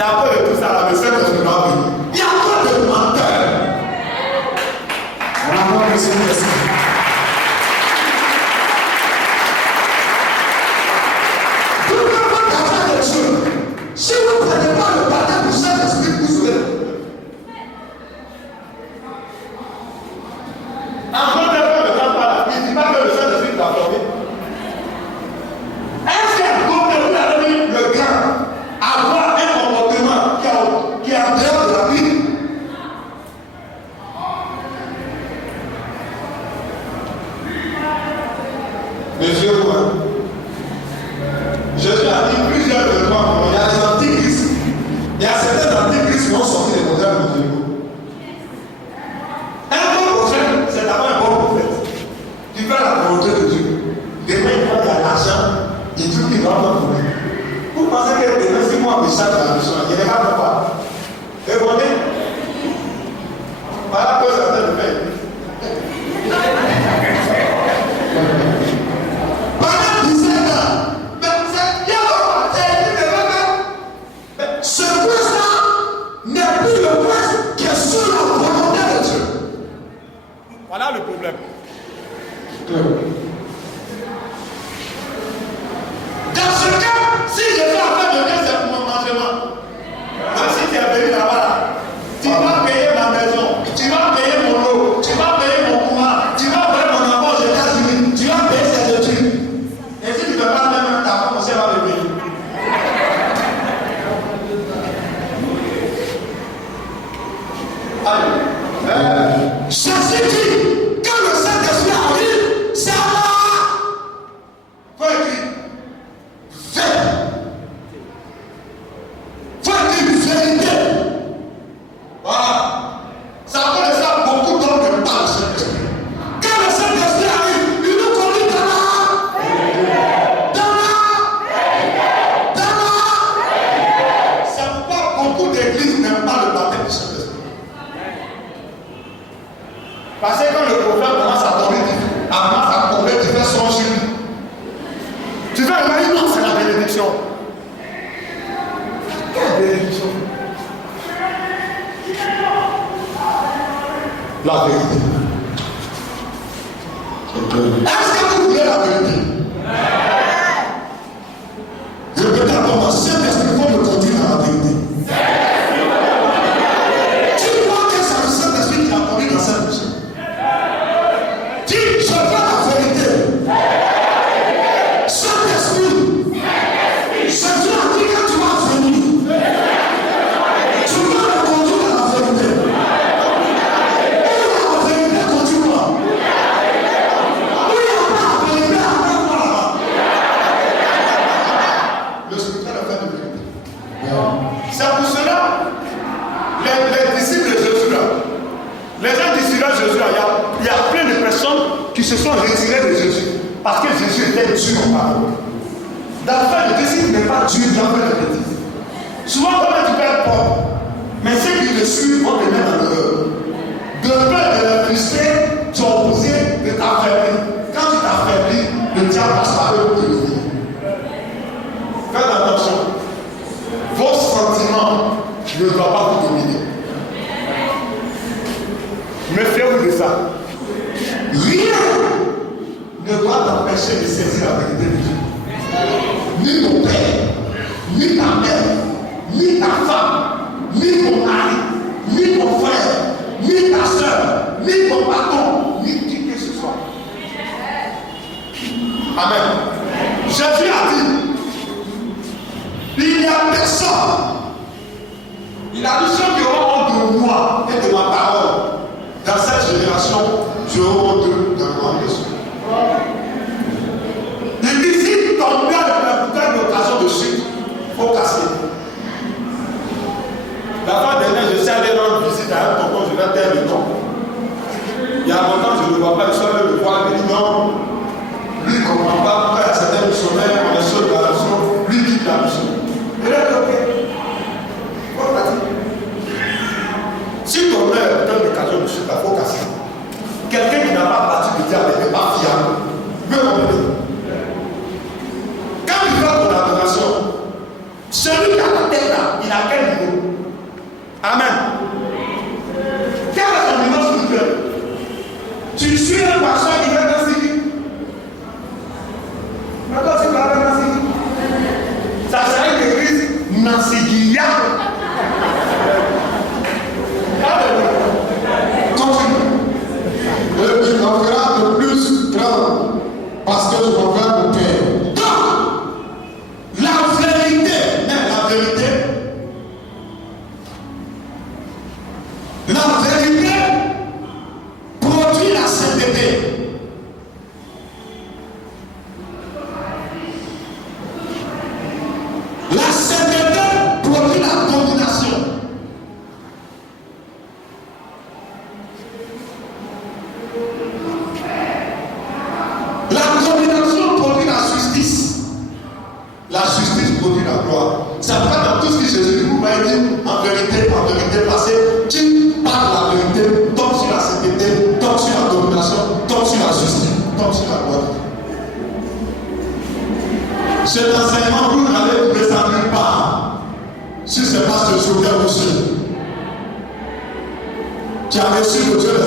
C'est à cause de tout ça, le Saint-Esprit va venir. Il y a trop de menteurs. On a encore besoin de ça. Si vous ne prenez pas le baptême du Saint-Esprit, vous serez. Encore de fois, le temps par là, il ne dit pas que le Saint-Esprit t'a formé. Est-ce qu'il y a d'autres vous avez mis le grand avoir un comportement qui est en dehors de la vie? Monsieur, Jésus a dit plusieurs éléments. Il y a les antichrists. Il y a certains antichrists qui ont sorti des modèles musulmans. Un bon prophète, c'est d'abord un bon prophète. Tu fais la volonté de Dieu. Demain, il va y avoir l'argent. Il dit qu'il va pas trouver. Vous pensez que demain, si moi, je chante la mission, il ne regarde pas. Répondez. Voilà que certains le font. Ce prince-là n'est plus le prince qui est sur la volonté de Dieu. Voilà le problème. Dans ce cas, si je fais affaire de bien, c'est pour mon mangement. Même si tu es venu là-bas, tu vas payer ma maison, tu vas payer mon eau, tu vas payer mon courant, tu vas payer mon enfant aux États-Unis, tu vas payer ses études. Et si tu ne fais pas même ta femme aussi, elle va le payer. Jésus dit, quand le Saint-Esprit arrive, c'est là. Faut écrire, fais. Faut écrire vérité. Voilà. Ça fait de ça beaucoup d'hommes ne parlent du Saint-Esprit. Quand le Saint-Esprit arrive, il nous conduit dans la. C'est pourquoi beaucoup d'églises n'aiment pas le baptême du Saint-Esprit. Parce que quand le prophète commence à tomber, commence à tomber, tu fais son jus. Tu fais le mari, non, c'est la bénédiction. Quelle bénédiction? La vérité. Est-ce que vous voulez la vérité? Répétez à moi, Saint-Esprit, il faut me conduire dans la vérité. Tu vois que c'est le Saint-Esprit qui a conduit dans cette mission. Je fais la vérité. Saint-Esprit. C'est Dieu a dit que tu vas venir. Tu vas me conduire dans la vérité. Où il y a la vérité, conduis-moi. Où il n'y a pas la vérité, amène-moi là-bas. Le spirituel a fait de vérité. C'est pour cela, les disciples de Jésus là, les gens qui suivaient Jésus là, il y a plein de personnes qui se sont retirés de Jésus parce que Jésus était dur en parole. Dans le fait, le disciple n'est pas dur dans le bêtise. Souvent, quand tu perds pas, mais ceux qui le suivent vont te mettre en erreur. De peur de la frustrer, tu es opposé de t'affaiblir. Quand tu t'affaiblis, le diable passe par eux pour te dominer. Faites attention. Vos sentiments ne doivent pas vous dominer. Méfiez-vous de ça. Rien ne doit t'empêcher de saisir la vérité de Dieu. Ni ton père, ni ta mère, ni ta femme, ni ton mari, ni ton frère, ni ta soeur, ni ton patron, ni qui que ce soit. Amen. Jésus a dit, il n'y a personne. Il a dit ceux qui auront honte de moi et de ma parole. Dans cette génération, je honte de moi. Il dit si ton père ne peut pas une occasion de chute, il faut casser. La fois dernière, je suis allé rendre visite à un tonton, je vais taire le nom. Il y a longtemps, je ne le vois pas, je suis allé le voir, il dit non. Lui, il ne comprend pas pourquoi il y a certains missionnaires, on est sur la mission, lui quitte la mission. Il est ok. Si ton père donne une occasion de chute, il faut casser. Quelqu'un qui n'a pas parti de diable n'est pas fiable. Vous pouvez comprendre. Quand il va pour l'adoration, celui qui a la tête là, il il a quel niveau? Amen. Quel est ton niveau spirituel? Tu suis un pasteur qui va dans Sigi. Maintenant, tu vas dans Sigi. Ça sera une église Nansigia. Continue. Et puis on fera de plus grand parce que je m'en vais au Père. Donc, la vérité, produit la sainteté. La sainteté produit la domination. La domination produit la justice. La justice produit la gloire. Ça prend dans tout ce que Jésus vous va dire en vérité, parce que tu parles la vérité, tombe sur la sainteté, tombe sur la domination, tombe sur la justice, tombe sur la gloire. Cet enseignement, vous n'allez vous descendre pas si ce n'est pas ce jour-là aussi. Tu as reçu de Dieu les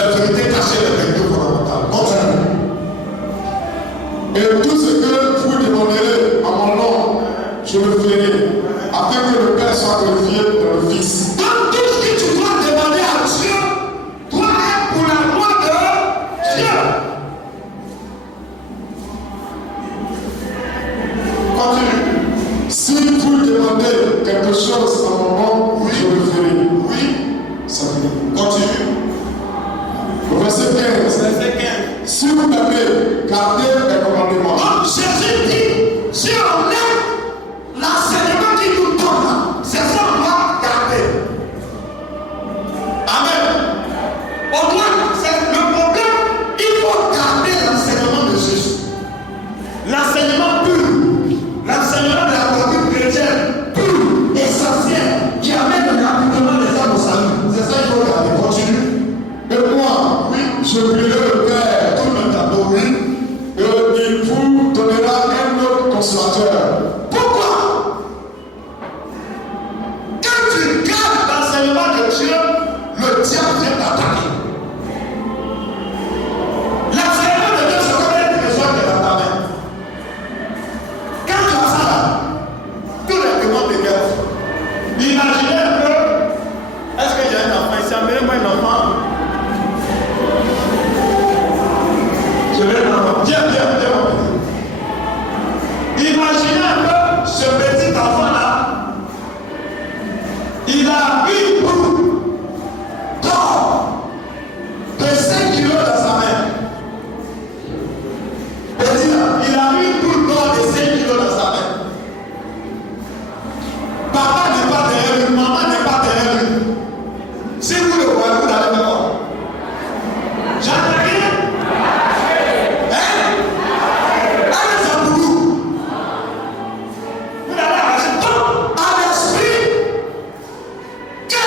vérités cachées, les vérités fondamentales. Continue. Et tout ce que vous demanderez en mon nom, je le ferai, afin que le Père soit glorifié dans le Fils. Donc tout ce que tu dois demander à Dieu doit être pour la gloire de Dieu. Continue. Si vous demandez quelque chose en mon nom, Oui. je le ferai. Oui. Ça veut dire. Continue. Au verset 15. Verset 15. Si vous m'avez gardé mes commandements, Donc Jésus dit, si on aime l'enseignement qu'il nous donne, c'est ça qu'on doit garder. Amen. On doit, c'est le problème, il faut garder l'enseignement de Jésus. L'enseignement pur, l'enseignement de la doctrine chrétienne, pur, essentiel, qui amène rapidement les hommes au salut. C'est ça qu'il faut garder. Continue. et moi, Oui. je prierai le Père, Tout le temps. Oui. et il vous donnera un autre consolateur. Pourquoi? Quand tu gardes l'enseignement de Dieu, le diable vient t'attaquer. L'enseignement de Dieu, c'est comme un trésor qui est dans ta main. Quand tu as ça là, tous les démons te guettent. Imaginez un peu, est-ce que j'ai un enfant ici? Amenez-moi un enfant. Je vais un enfant. Viens, viens, viens, mon petit. Imaginez un peu ce petit enfant-là. Il a une boule d'or de 5 kilos dans sa main. Petit là, il a une boule d'or de 5 kilos dans sa main. Papa n'est pas derrière lui, maman n'est pas derrière lui. Si vous le voyez, vous allez faire quoi? J'entends rien. Hein? Allez, ça pour vous. Vous allez arracher tout à l'esprit. Que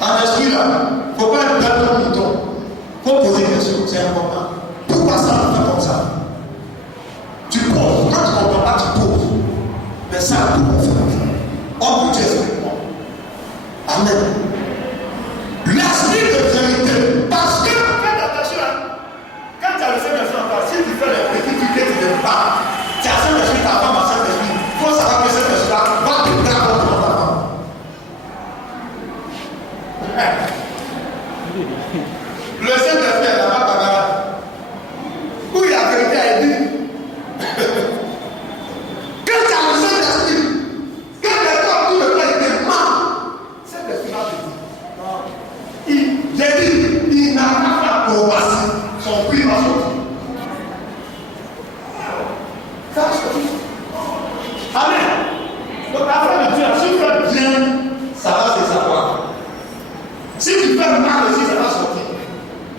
En esprit là, il ne faut pas être dans ton mouton. Il faut poser des questions, c'est important. Pourquoi ça on fait comme ça? Tu poses. Quand tu ne comprends pas, tu poses. Mais ça, pourquoi on fait comme ça? On peut dire Amen. L'esprit de vérité. Parce que, faites attention, quand tu as le Saint-Esprit en toi, si tu fais les petits trucs, tu ne pas. Tu as le Saint-Esprit, ta femme a Saint-Esprit. Il faut savoir que Saint-Esprit va te faire contre ta femme. Le Saint-Esprit est là-bas, camarade. Où il y a la vérité à dire. Quand tu as le Saint-Esprit, quand les corps tout le temps étaient mal, Saint-Esprit va te dire. J'ai dit, il n'a pas fait pour passer. Son prix va sortir. Ça va sortir. Amen. Donc après de Dieu, si tu fais bien, ça va se savoir. Si tu fais mal aussi, ça va sortir.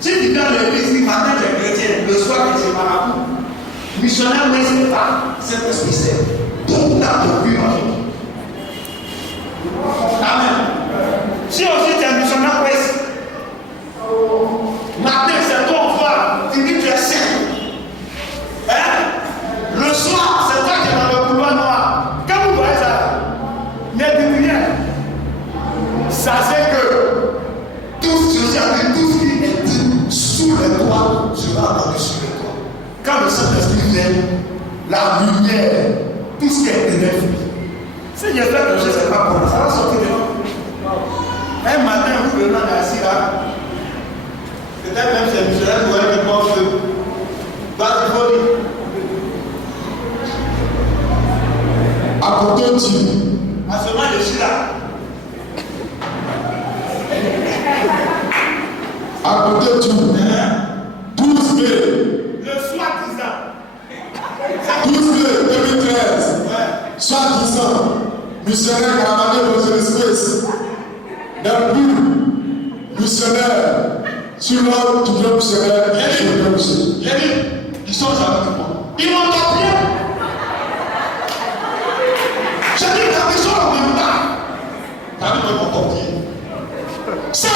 Si tu viens de l'église, le matin tu es chrétien, le soir tu es marabout. Missionnaire, mais ce n'est pas Saint-Esprit, c'est tout dans ton but. Amen. Si aussi tu es missionnaire, matin c'est ton frère, tu dis que tu es saint. Hein? Le soir, c'est toi qui es dans le couloir noir. Quand vous voyez ça, ne dites rien. Sachez que tout ce qui est dit sous les toits sera entendu sur les toits. Quand le Saint-Esprit vient, la lumière, tout ce qui est ténèbres. Si il y a fait quelque chose, c'est pas bon, ça va sortir devant. Un matin, vous venez assis là, peut-être même c'est missionnaire, vous voyez que pense que va du folie. À côté de Dieu. À ce moment, je suis là. À côté de Dieu. 12 mai. Le soir disant. 12 mai 2013. Ouais. Soit disant, missionnaire qui a amené nos espèces. D'un but, missionnaire. Sur l'homme, tout le missionnaire. J'ai dit, ils sont avec moi. Ils m'ont tapé. J'ai dit, la mission, on ne veut pas. T'as vu mon portier. Ça,